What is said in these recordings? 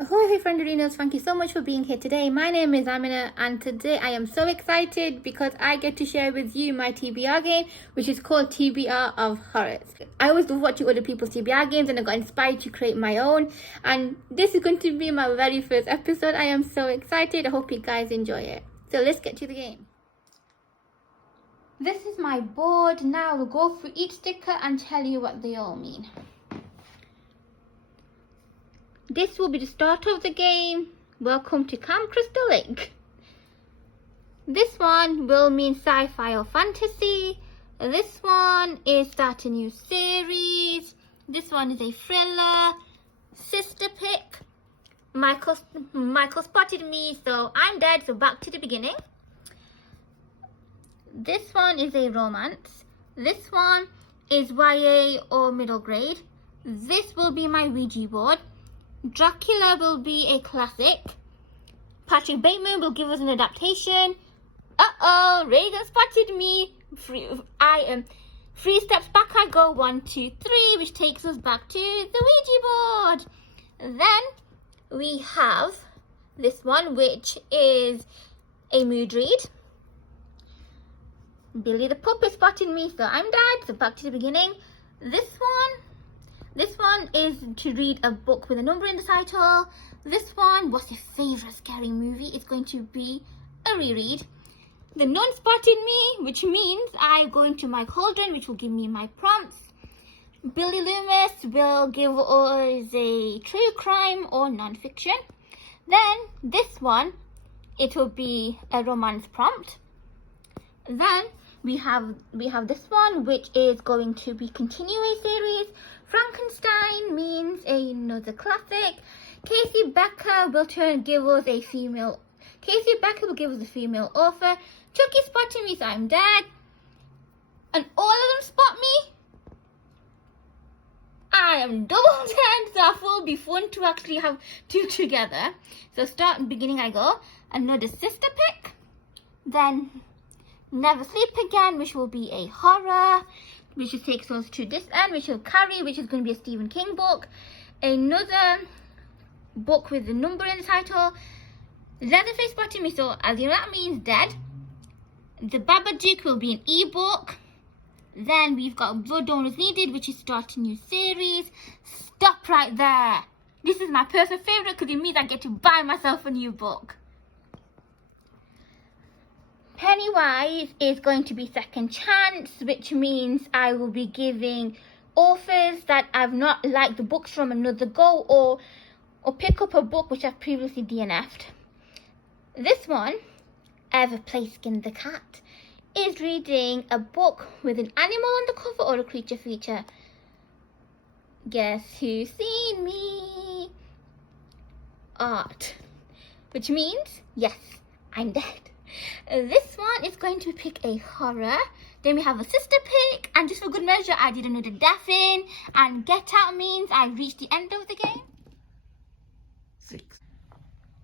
Ahoy frienderinos, thank you so much for being here today. My name is Amina and today I am so excited because I get to share with you my TBR game, which is called TBR Of Horrors. I always love watching other people's TBR games and I got inspired to create my own, and this is going to be my very first episode. I am so excited. I hope you guys enjoy it. So let's get to the game. This is my board. Now we'll go through each sticker and tell you what they all mean. This will be the start of the game. Welcome to Camp Crystal Lake. This one will mean sci-fi or fantasy. This one is start a new series. This one is a thriller. Sister pick. Michael spotted me, so I'm dead, so back to the beginning. This one is a romance. This one is YA or middle grade. This will be my Ouija board. Dracula will be a classic. Patrick Bateman will give us an adaptation. Reagan spotted me. Three steps back I go, 1, 2, 3, which takes us back to the Ouija board. Then we have this one, which is a mood read. Billy the puppet spotted me, so I'm dead, so back to the beginning. This one is to read a book with a number in the title. This one, what's your favourite scary movie? It's going to be a reread. The Nun spotted me, which means I go into my cauldron, which will give me my prompts. Billy Loomis will give us a true crime or non-fiction. Then this one, it will be a romance prompt. Then we have this one, which is going to be continue a series. Frankenstein means another classic. Casey Becker will give us a female author. Chucky spotted me, so I'm dead. And all of them spot me. I am double dead, so it will be fun to actually have two together. So start beginning I go. Another sister pick. Then Never Sleep Again, which will be a horror, which takes us to this end, which will carry, which is going to be a Stephen King book. Another book with the number in the title. Leatherface spotted me, so as you know that means dead. The Babadook will be an ebook. Then we've got Blood Donors Needed, which is start a new series. Stop right there. This is my personal favourite because it means I get to buy myself a new book. Pennywise is going to be second chance, which means I will be giving authors that I've not liked the books from another go, or pick up a book which I've previously DNF'd. This one, Ever Play Skin the Cat, is reading a book with an animal on the cover or a creature feature. Guess who's seen me? Art. Which means, yes, I'm dead. This one is going to pick a horror. Then we have a sister pick, and just for good measure I did another death in, and Get Out means I reached the end of the game. 6.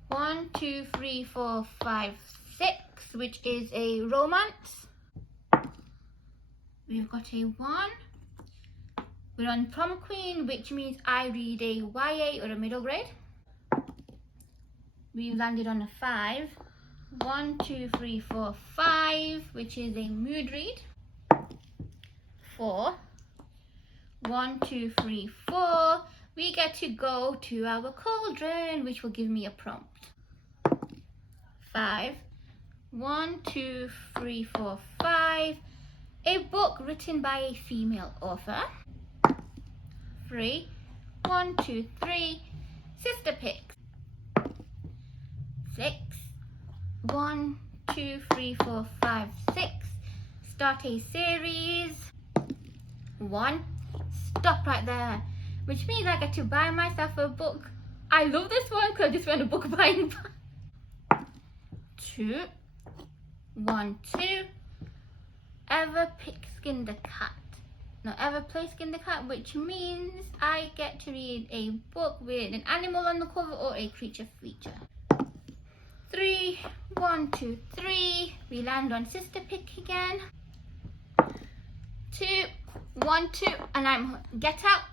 1, 2, 3, 4, 5, 6, which is a romance. We've got a 1. We're on Prom Queen, which means I read a YA or a middle grade. We landed on a 5. 1, 2, 3, 4, 5, which is a mood read. 4. 1, 2, 3, 4. We get to go to our cauldron, which will give me a prompt. 5. 1, 2, 3, 4, 5. A book written by a female author. 3. 1, 2, 3. Sister picks. 6. 1, 2, 3, 4, 5, 6. Start a series. 1. Stop right there. Which means I get to buy myself a book. I love this one because I just went a book buying. 2. 1, 2. Ever Play Skin the Cat, which means I get to read a book with an animal on the cover or a creature feature. 3. 1, 2, 3. We land on sister pick again. 2, 1, 2, and I'm Get Out.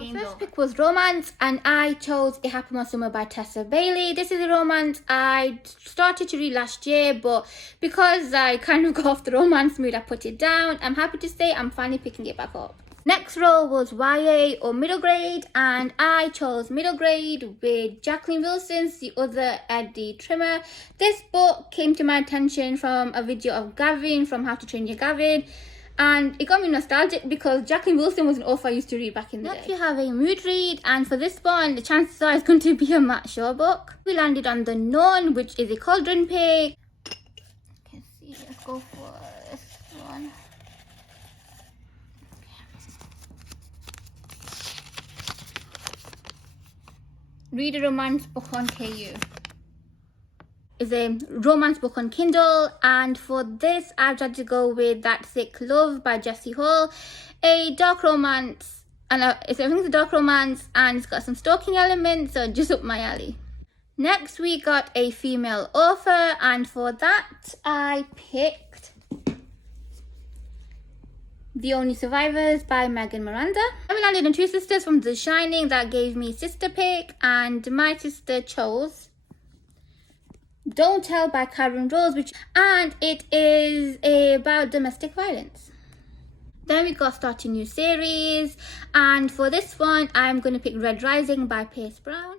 My first pick was romance, and I chose It Happened One Summer by Tessa Bailey. This is a romance I started to read last year, but because I kind of got off the romance mood, I put it down. I'm happy to say I'm finally picking it back up. Next row was YA or middle grade, and I chose middle grade with Jacqueline Wilson's The Other Eddie Trimmer. This book came to my attention from a video of Gavin from How to Train Your Gavin, and it got me nostalgic because Jacqueline Wilson was an author I used to read back in the day. Next we have a mood read, and for this one the chances are it's going to be a Matt Shaw book. We landed on The Nun, which is a cauldron pick. You can see, let's go for this one. Read a romance book on KU. Is a romance book on Kindle, and for this I've tried to go with That Thick Love by Jessie Hall, a dark romance, and I think it's a dark romance, and it's got some stalking elements, so just up my alley. Next we got a female author, and for that I picked The Only Survivors by Miranda. I landed on Two Sisters from The Shining. That gave me sister pick, and my sister chose Don't Tell by Karen Rose, and it is about domestic violence. Then we got Start a New Series, and for this one I'm going to pick Red Rising by Pierce Brown.